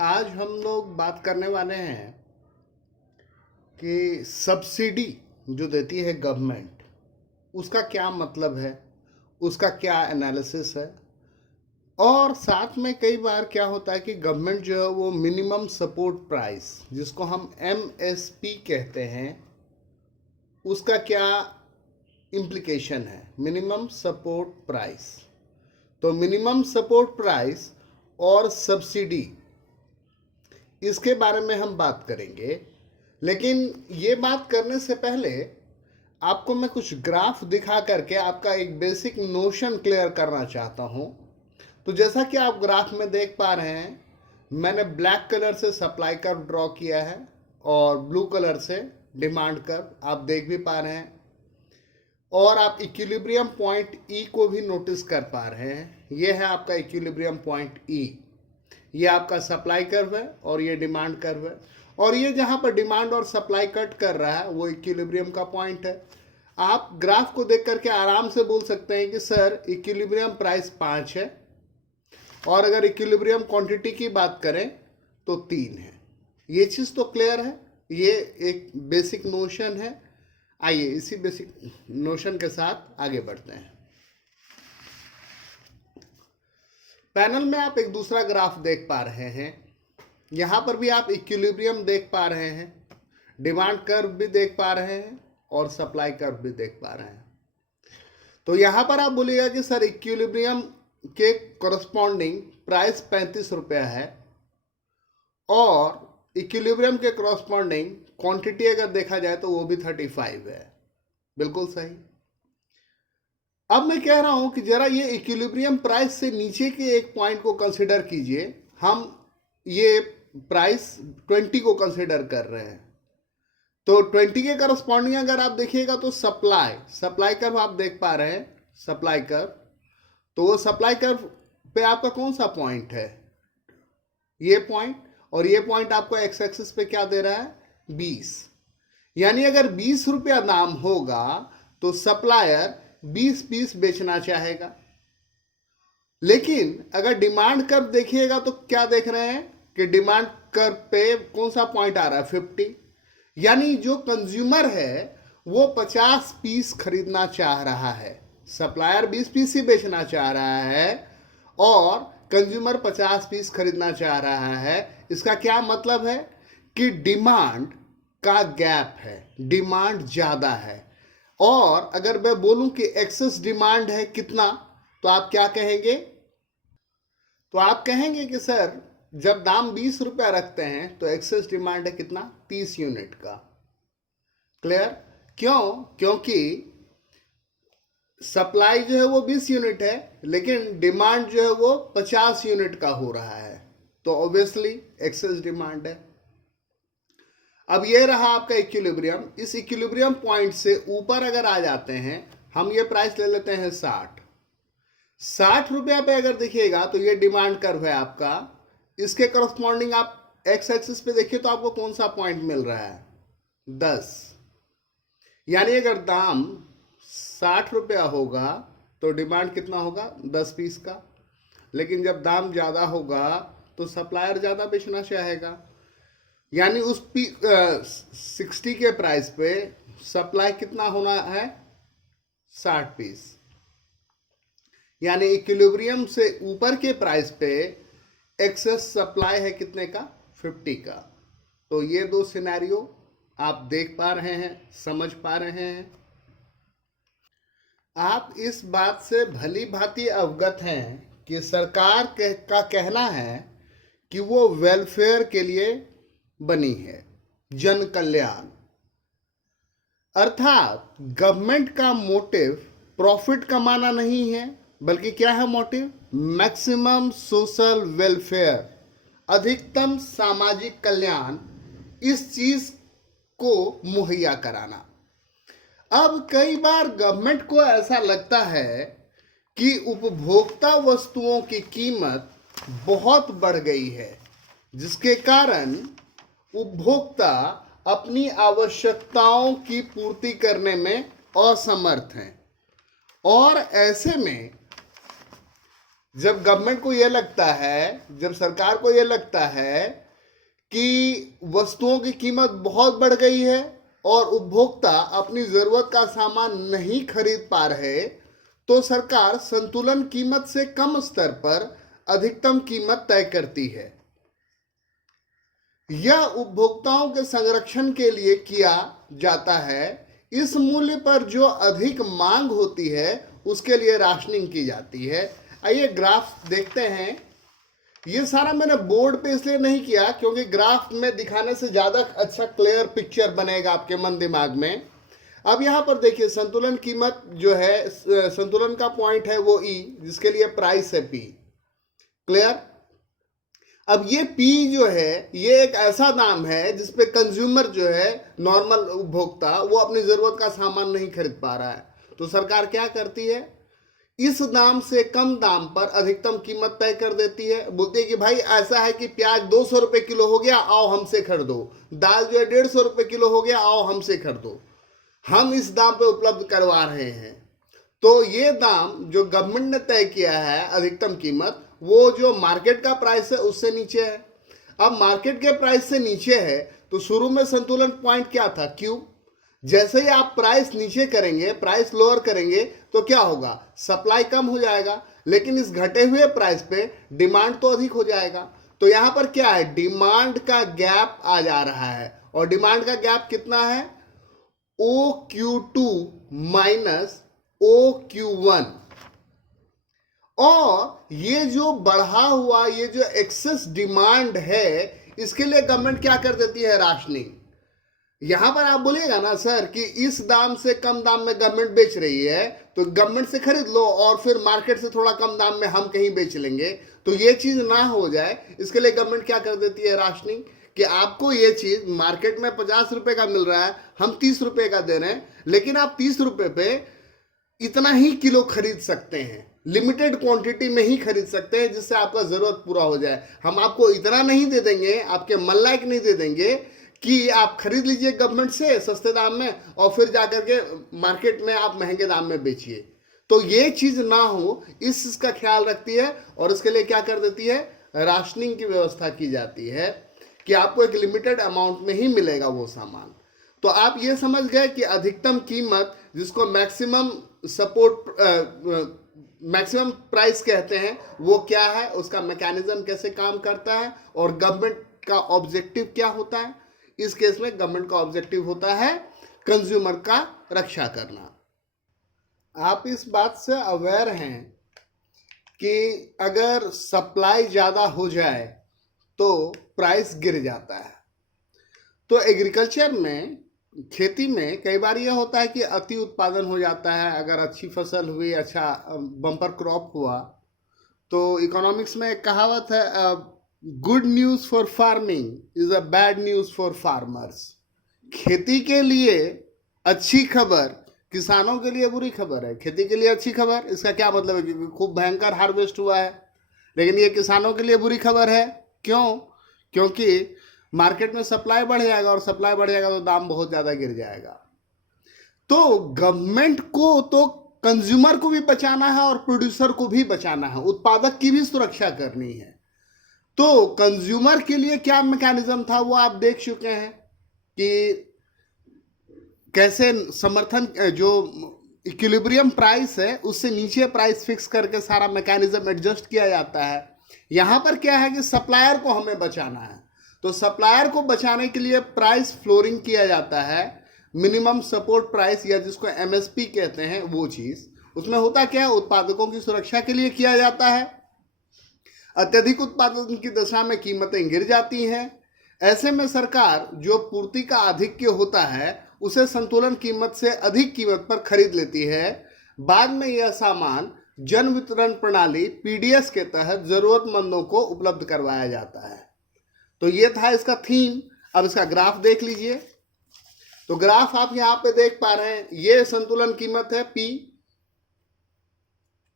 आज हम लोग बात करने वाले हैं कि सब्सिडी जो देती है गवर्नमेंट, उसका क्या मतलब है, उसका क्या एनालिसिस है। और साथ में कई बार क्या होता है कि गवर्नमेंट जो है वो मिनिमम सपोर्ट प्राइस, जिसको हम एमएसपी कहते हैं, उसका क्या इम्प्लीकेशन है। मिनिमम सपोर्ट प्राइस, तो मिनिमम सपोर्ट प्राइस और सब्सिडी, इसके बारे में हम बात करेंगे। लेकिन ये बात करने से पहले आपको मैं कुछ ग्राफ दिखा करके आपका एक बेसिक नोशन क्लियर करना चाहता हूँ। तो जैसा कि आप ग्राफ में देख पा रहे हैं, मैंने ब्लैक कलर से सप्लाई कर्व ड्रॉ किया है और ब्लू कलर से डिमांड कर्व आप देख भी पा रहे हैं। और आप इक्विलिब्रियम पॉइंट ई को भी नोटिस कर पा रहे हैं। ये है आपका इक्विलिब्रियम पॉइंट ई। ये आपका सप्लाई कर्व है और ये डिमांड कर्व है। और ये जहाँ पर डिमांड और सप्लाई कट कर रहा है वो इक्विलिब्रियम का पॉइंट है। आप ग्राफ को देख करके आराम से बोल सकते हैं कि सर इक्विलिब्रियम प्राइस 5 है और अगर इक्विलिब्रियम क्वांटिटी की बात करें तो 3 है। ये चीज़ तो क्लियर है, ये एक बेसिक नोशन है। आइए इसी बेसिक नोशन के साथ आगे बढ़ते हैं। पैनल में आप एक दूसरा ग्राफ देख पा रहे हैं। यहाँ पर भी आप इक्विलिब्रियम देख पा रहे हैं, डिमांड कर्व भी देख पा रहे हैं और सप्लाई कर्व भी देख पा रहे हैं। तो यहाँ पर आप बोलिएगा कि सर इक्विलिब्रियम के कॉरस्पॉन्डिंग प्राइस 35 रुपया है और इक्विलिब्रियम के कॉरस्पॉन्डिंग क्वांटिटी अगर देखा जाए तो वो भी 35 है। बिल्कुल सही। अब मैं कह रहा हूं कि जरा ये इक्विलिब्रियम प्राइस से नीचे के एक पॉइंट को कंसिडर कीजिए। हम ये प्राइस 20 को कंसिडर कर रहे हैं। तो 20 के करस्पॉन्डिंग अगर आप देखिएगा तो सप्लाई कर्व आप देख पा रहे हैं, सप्लाई कर्व। तो वो सप्लाई कर्व पे आपका कौन सा पॉइंट है? ये पॉइंट। और ये पॉइंट आपको एक्स एक्सिस पे क्या दे रहा है? 20। यानी अगर 20 रुपया दाम होगा तो सप्लायर 20 पीस बेचना चाहेगा। लेकिन अगर डिमांड कर्व देखिएगा तो क्या देख रहे हैं कि डिमांड कर्व पे कौन सा पॉइंट आ रहा है? 50। यानी जो कंज्यूमर है वो 50 पीस खरीदना चाह रहा है। सप्लायर 20 पीस ही बेचना चाह रहा है और कंज्यूमर 50 पीस खरीदना चाह रहा है। इसका क्या मतलब है कि डिमांड का गैप है, डिमांड ज्यादा है। और अगर मैं बोलूं कि एक्सेस डिमांड है कितना, तो आप क्या कहेंगे? तो आप कहेंगे कि सर जब दाम 20 रुपया रखते हैं तो एक्सेस डिमांड है कितना? 30 यूनिट का। क्लियर? क्यों? क्योंकि सप्लाई जो है वो 20 यूनिट है लेकिन डिमांड जो है वो 50 यूनिट का हो रहा है, तो ऑब्वियसली एक्सेस डिमांड है। अब ये रहा आपका इक्विलिब्रियम। इस इक्विलिब्रियम पॉइंट से ऊपर अगर आ जाते हैं, हम ये प्राइस ले लेते हैं 60 रुपया पे अगर देखिएगा तो ये डिमांड कर्व है आपका। इसके करस्पॉन्डिंग आप एक्स एक्सिस पे देखिए तो आपको कौन सा पॉइंट मिल रहा है? 10। यानी अगर दाम 60 रुपया होगा तो डिमांड कितना होगा? 10 पीस का। लेकिन जब दाम ज़्यादा होगा तो सप्लायर ज़्यादा बेचना चाहेगा। यानी उस 60 के प्राइस पे सप्लाई कितना होना है? 60 पीस। यानी इक्विलिब्रियम से ऊपर के प्राइस पे एक्सेस सप्लाई है कितने का? 50 का। तो ये दो सिनेरियो आप देख पा रहे हैं, समझ पा रहे हैं। आप इस बात से भली भांति अवगत हैं कि सरकार का कहना है कि वो वेलफेयर के लिए बनी है, जन कल्याण। अर्थात गवर्नमेंट का मोटिव प्रॉफिट कमाना नहीं है, बल्कि क्या है मोटिव? मैक्सिमम सोशल वेलफेयर, अधिकतम सामाजिक कल्याण, इस चीज को मुहैया कराना। अब कई बार गवर्नमेंट को ऐसा लगता है कि उपभोक्ता वस्तुओं की कीमत बहुत बढ़ गई है, जिसके कारण उपभोक्ता अपनी आवश्यकताओं की पूर्ति करने में असमर्थ हैं। और ऐसे में जब गवर्नमेंट को यह लगता है, जब सरकार को यह लगता है कि वस्तुओं की कीमत बहुत बढ़ गई है और उपभोक्ता अपनी जरूरत का सामान नहीं खरीद पा रहे, तो सरकार संतुलन कीमत से कम स्तर पर अधिकतम कीमत तय करती है। यह उपभोक्ताओं के संरक्षण के लिए किया जाता है। इस मूल्य पर जो अधिक मांग होती है उसके लिए राशनिंग की जाती है। आइए ग्राफ देखते हैं। ये सारा मैंने बोर्ड पे इसलिए नहीं किया क्योंकि ग्राफ में दिखाने से ज़्यादा अच्छा क्लियर पिक्चर बनेगा आपके मन दिमाग में। अब यहाँ पर देखिए, संतुलन कीमत जो है, संतुलन का पॉइंट है वो ई, जिसके लिए प्राइस है पी। क्लियर? अब ये पी जो है, ये एक ऐसा दाम है जिसपे कंज्यूमर जो है, नॉर्मल उपभोक्ता, वो अपनी ज़रूरत का सामान नहीं खरीद पा रहा है। तो सरकार क्या करती है, इस दाम से कम दाम पर अधिकतम कीमत तय कर देती है। बोलती है कि भाई ऐसा है कि प्याज 200 रुपये किलो हो गया, आओ हमसे खरीदो। दाल जो है 150 रुपये किलो हो गया, आओ हमसे खरीदो। हम इस दाम पे उपलब्ध करवा रहे हैं। तो ये दाम जो गवर्नमेंट ने तय किया है, अधिकतम कीमत, वो जो मार्केट का प्राइस है उससे नीचे है। अब मार्केट के प्राइस से नीचे है तो शुरू में संतुलन पॉइंट क्या था, क्यू। जैसे ही आप प्राइस नीचे करेंगे, प्राइस लोअर करेंगे, तो क्या होगा, सप्लाई कम हो जाएगा। लेकिन इस घटे हुए प्राइस पे डिमांड तो अधिक हो जाएगा। तो यहां पर क्या है, डिमांड का गैप आ जा रहा है। और डिमांड का गैप कितना है, OQ2 माइनस OQ1। और ये जो बढ़ा हुआ, ये जो एक्सेस डिमांड है, इसके लिए गवर्नमेंट क्या कर देती है, राशनिंग। यहां पर आप बोलिएगा ना सर कि इस दाम से कम दाम में गवर्नमेंट बेच रही है, तो गवर्नमेंट से खरीद लो और फिर मार्केट से थोड़ा कम दाम में हम कहीं बेच लेंगे। तो ये चीज ना हो जाए, इसके लिए गवर्नमेंट क्या कर देती है, राशनिंग। कि आपको ये चीज मार्केट में 50 रुपए का मिल रहा है, हम 30 रुपए का दे रहे हैं, लेकिन आप 30 रुपए पे इतना ही किलो खरीद सकते हैं, लिमिटेड क्वांटिटी में ही खरीद सकते हैं, जिससे आपका जरूरत पूरा हो जाए। हम आपको इतना नहीं दे देंगे, आपके मन लायक नहीं दे देंगे कि आप खरीद लीजिए गवर्नमेंट से सस्ते दाम में और फिर जाकर के मार्केट में आप महंगे दाम में बेचिए। तो ये चीज ना हो, इस चीज का ख्याल रखती है और इसके लिए क्या कर देती है, राशनिंग की व्यवस्था की जाती है कि आपको एक लिमिटेड अमाउंट में ही मिलेगा वो सामान। तो आप ये समझ गए कि अधिकतम कीमत, जिसको मैक्सिमम सपोर्ट, मैक्सिमम प्राइस कहते हैं, वो क्या है, उसका मैकेनिज्म कैसे काम करता है और गवर्नमेंट का ऑब्जेक्टिव क्या होता है। इस केस में गवर्नमेंट का ऑब्जेक्टिव होता है कंज्यूमर का रक्षा करना। आप इस बात से अवेयर हैं कि अगर सप्लाई ज़्यादा हो जाए तो प्राइस गिर जाता है। तो एग्रीकल्चर में, खेती में कई बार यह होता है कि अति उत्पादन हो जाता है। अगर अच्छी फसल हुई, अच्छा बम्पर क्रॉप हुआ, तो इकोनॉमिक्स में एक कहावत है, good news for farming is a bad news for farmers. खेती के लिए अच्छी खबर किसानों के लिए बुरी खबर है। खेती के लिए अच्छी खबर, इसका क्या मतलब है, क्योंकि खूब भयंकर हार्वेस्ट हुआ है। लेकिन ये किसानों के लिए बुरी खबर है। क्यों? क्योंकि मार्केट में सप्लाई बढ़ जाएगा और सप्लाई बढ़ जाएगा तो दाम बहुत ज़्यादा गिर जाएगा। तो गवर्नमेंट को तो कंज्यूमर को भी बचाना है और प्रोड्यूसर को भी बचाना है, उत्पादक की भी सुरक्षा करनी है। तो कंज्यूमर के लिए क्या मैकेनिज्म था वो आप देख चुके हैं कि कैसे समर्थन, जो इक्विलिब्रियम प्राइस है उससे नीचे प्राइस फिक्स करके सारा मैकेनिज्म एडजस्ट किया जाता है। यहाँ पर क्या है कि सप्लायर को हमें बचाना है, तो सप्लायर को बचाने के लिए प्राइस फ्लोरिंग किया जाता है, मिनिमम सपोर्ट प्राइस या जिसको MSP कहते हैं वो चीज़। उसमें होता क्या है, उत्पादकों की सुरक्षा के लिए किया जाता है। अत्यधिक उत्पादन की दशा में कीमतें गिर जाती हैं। ऐसे में सरकार जो पूर्ति का आधिक्य होता है उसे संतुलन कीमत से अधिक कीमत पर खरीद लेती है। बाद में यह सामान जन वितरण प्रणाली PDS के तहत जरूरतमंदों को उपलब्ध करवाया जाता है। तो ये था इसका थीम। अब इसका ग्राफ देख लीजिए। तो ग्राफ आप यहाँ पे देख पा रहे हैं, ये संतुलन कीमत है P,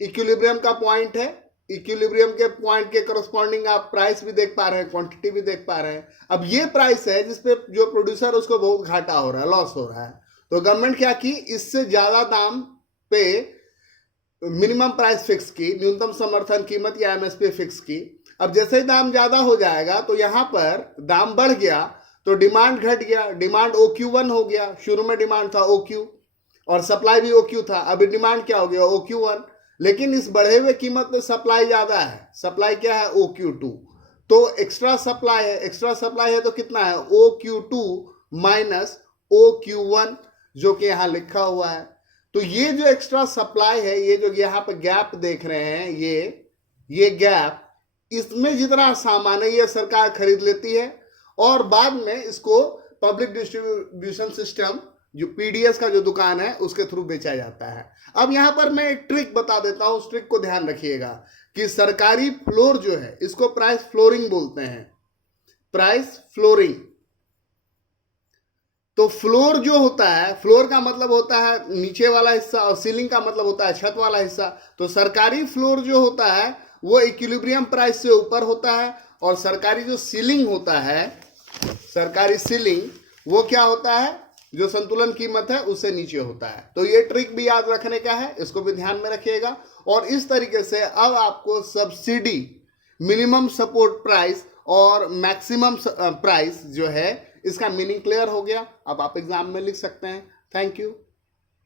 इक्विलिब्रियम का पॉइंट है। इक्विलिब्रियम के पॉइंट के करस्पॉन्डिंग आप प्राइस भी देख पा रहे हैं, क्वांटिटी भी देख पा रहे हैं। अब ये प्राइस है जिसपे जो प्रोड्यूसर उसको बहुत घाटा हो रहा है, लॉस हो रहा है। तो गवर्नमेंट क्या की, इससे ज्यादा दाम पे मिनिमम प्राइस फिक्स की, न्यूनतम समर्थन कीमत या एमएसपी फिक्स की। अब जैसे ही दाम ज्यादा हो जाएगा तो यहां पर दाम बढ़ गया तो डिमांड घट गया, डिमांड OQ1 हो गया। शुरू में डिमांड था OQ और सप्लाई भी OQ था, अभी डिमांड क्या हो गया OQ1। लेकिन इस बढ़े हुए कीमत में सप्लाई ज्यादा है, सप्लाई क्या है OQ2, तो एक्स्ट्रा सप्लाई है। एक्स्ट्रा सप्लाई है तो कितना है OQ2 माइनस OQ1, जो कि यहां लिखा हुआ है। तो ये जो एक्स्ट्रा सप्लाई है, ये जो यहाँ पे गैप देख रहे हैं, ये गैप, इसमें जितना सामान है ये सरकार खरीद लेती है और बाद में इसको पब्लिक डिस्ट्रीब्यूशन सिस्टम, जो PDS का जो दुकान है, उसके थ्रू बेचा जाता है। अब यहां पर मैं एक ट्रिक बता देता हूं, उस ट्रिक को ध्यान रखिएगा कि सरकारी फ्लोर जो है, इसको प्राइस फ्लोरिंग बोलते हैं, प्राइस फ्लोरिंग। तो फ्लोर जो होता है, फ्लोर का मतलब होता है नीचे वाला हिस्सा और सीलिंग का मतलब होता है छत वाला हिस्सा। तो सरकारी फ्लोर जो होता है वो इक्विलिब्रियम प्राइस से ऊपर होता है और सरकारी जो सीलिंग होता है, सरकारी सीलिंग, वो क्या होता है, जो संतुलन कीमत है उससे नीचे होता है। तो ये ट्रिक भी याद रखने का है, इसको भी ध्यान में रखिएगा। और इस तरीके से अब आपको सब्सिडी, मिनिमम सपोर्ट प्राइस और मैक्सिमम प्राइस जो है, इसका मीनिंग क्लियर हो गया। अब आप एग्जाम में लिख सकते हैं। Thank you.